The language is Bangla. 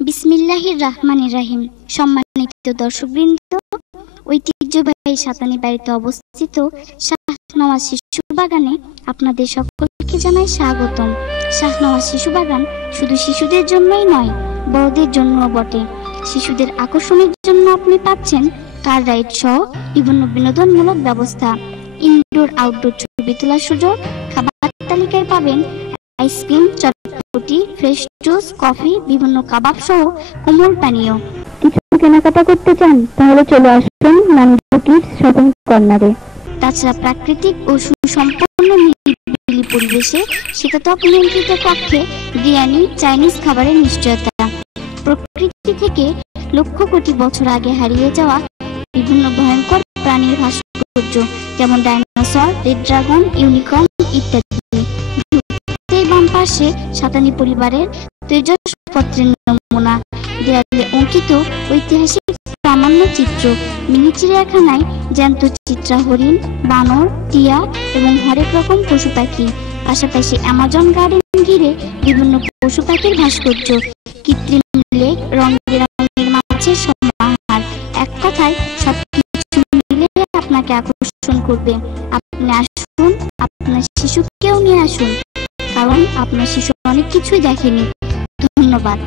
বিসমিল্লাহির রহমানির রহিম। সম্মানিত দর্শকবৃন্দ, ঐতিহ্যবাহী সাতানি বাড়িতে অবস্থিত শাহনওয়াজ শিশু বাগানে আপনাদের সকলকে জানাই স্বাগতম। শাহনওয়াজ শিশু বাগান শুধু শিশুদের জন্যই নয়, বড়দের জন্যও বটে। শিশুদের আকর্ষণের জন্য আপনি পাচ্ছেন কার রাইড সহ বিভিন্ন বিনোদনমূলক ব্যবস্থা, ইনডোর আউটডোর ছবি তোলার সুযোগ, খাবার তালিকায় পাবেন আইসক্রিম, চটপটি, ফ্রেশ জুস, কফি, বিভিন্ন কাবাব সহ কোমল পানীয়। কিছু কেনাকাটা করতে চান তাহলে চলে আসুন ম্যাঙ্গো কিডস শপিং কর্নারে। তাছাড়া প্রাকৃতিক ও সুসম্পন্ন নিরিবিলি পরিবেশে শীতাতপ নিয়ন্ত্রিত কক্ষে বিরিয়ানি, চাইনিজ খাবারের নিশ্চয়তা, প্রকৃতি থেকে লক্ষ কোটি বছর আগে হারিয়ে যাওয়া বিভিন্ন ভয়ঙ্কর প্রাণীর ভাস্কর্য, যেমন ডাইনোসর, রেড ড্রাগন, ইউনিকর্ন ইত্যাদি। বাম পাশে সাতানি পরিবারের তেজসপত্রের নমুনা, দেয়ালে অঙ্কিত ঐতিহাসিক প্রামাণ্য চিত্র, মিনি চিড়িয়াখানায় জ্যান্ত চিত্রা হরিণ, বানর, টিয়া এবং হরেক রকম পশু পাখি। পাশাপাশি অ্যামাজন গার্ডেন ঘিরে বিভিন্ন পশু পাখির ভাস্কর্য, কৃত্রিম লেক, রং বেরঙের মাছের সমাহার। এক কথায় সবকিছু মিলে আপনাকে আকর্ষণ করবে। আপনি আসুন, আপনার শিশুকেও নিয়ে আসুন, কারণ আপনার শিশু অনেক কিছুই দেখেনি। ধন্যবাদ।